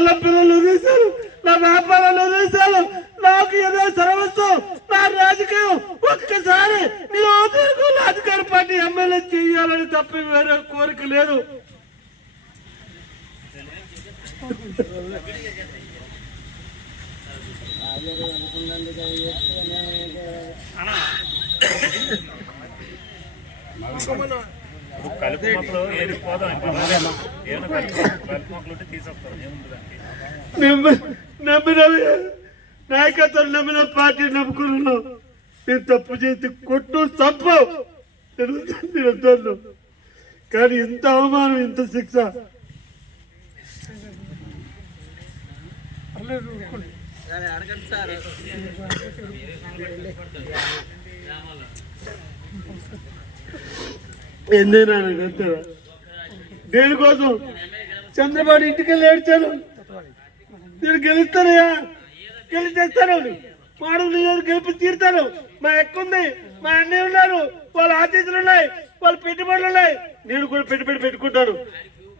వాళ్ళ పిల్లలు వదిలేశారు నా వ్యాపారాలు వదిలేశారు నాకు ఏదో సర్వస్వం నా రాజకీయం ఒక్కసారి నియోజకవర్గంలో అధికార పార్టీ ఎమ్మెల్యే చేయాలని తప్ప వేరే కోరిక లేదు. కలుపు మొక్కలు ఏది పోదాం ఏమైనా కలుపు మొక్కలు ఉంటే ఏముంది నమ్మిన నాయకత్వం నమ్మిన పార్టీ నమ్ముకున్నాను. నేను తప్పు చేసి కొట్టు చంపు. నేను కానీ ఇంత అవమానం ఇంత శిక్ష. ఎందుకు అంతే దేనికోసం? చంద్రబాబు ఇంటికి వెళ్ళి ఏడ్చాను నేను గెలుస్తానయ్యా. గెలిచేస్తాను. మాడలు నియోజక గెలిపి తీరుతాను మా ఎక్క ఉంది మా అన్నయ్య ఉన్నారు. వాళ్ళ ఆశీస్సులు ఉన్నాయి. వాళ్ళ పెట్టుబడులు ఉన్నాయి. నేను కూడా పెట్టుబడి పెట్టుకుంటాను.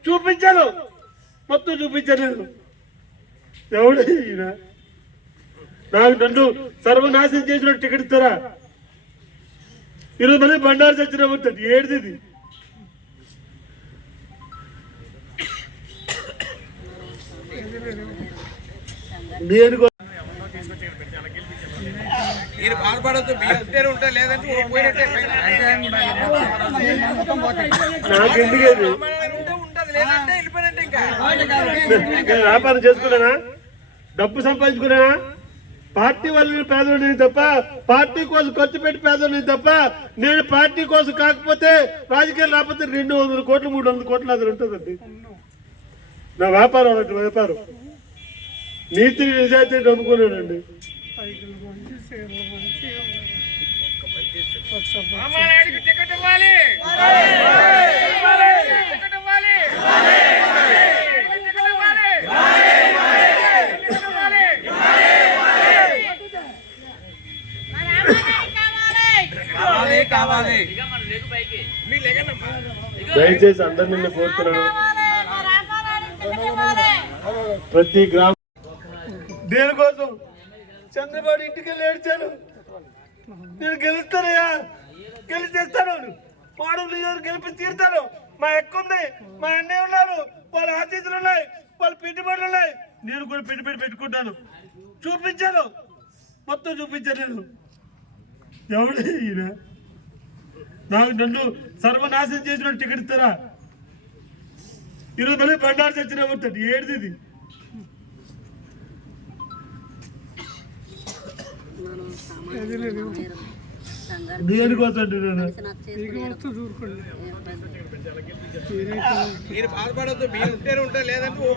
చూపించాను. మొత్తం చూపించాను నేను. ఎవడు నాకు నన్ను సర్వనాశనం చేసిన టికెట్ ఇస్తారా? ఈరోజు మళ్ళీ బండారు చచ్చిన ఏడిది ఇది? దేనికో మీరు బాధపడద్దు మీ ఉంటా లేదంటే పోయినట్టే నేను వ్యాపారం చేసుకున్నానా? డబ్బు సంపాదించుకున్నానా? పార్టీ వల్ల నేను పేదవాడిని తప్ప పార్టీ కోసం ఖర్చు పెట్టి పేదవాడిని తప్ప నేను పార్టీ కోసం కాకపోతే రాజకీయాలు రాకపోతే రెండు వందల కోట్లు మూడు వందల కోట్లు అది ఉంటుందండి. నా వ్యాపారం అలాంటి వ్యాపారం. నీతి నిజాయితీ నమ్ముకున్నానండి రామానాయుడికి టికెట్ ఇవ్వాలి టికెట్ ఇవ్వాలి టికెట్ ఇవ్వాలి టికెట్ ఇవ్వాలి కావాలి? కావాలి మీ లెగనమ్మా. దయచేసి అందరినీ నేను కోరుతున్నాను. ప్రతి గ్రామం దేనికోసం చంద్రబాబు ఇంటికి వెళ్ళి ఏడ్చాను నేను గెలుస్తానయ్యా. గెలిచేస్తాను. మాడు నియోజక గెలిపి తీరుతాను. మా ఎక్క ఉంది మా అన్నయ్య ఉన్నారు వాళ్ళ ఆశీస్సులు ఉన్నాయి వాళ్ళ పెట్టుబడులు ఉన్నాయి. నేను కూడా పెట్టుబడి పెట్టుకుంటాను. చూపించాను. మొత్తం చూపించాను నేను ఎవడు ఈయన? నాకు నన్ను సర్వనాశనం చేసిన టికెట్ ఇస్తారా ఈరోజు మళ్ళీ బండారు చచ్చిన ఉంటుంది ఏడిది ఇది? దేనికోసం అంటే మీరు బాధపడద్దు మీరు ఉంటేనే ఉంటారు లేదంటే ఓ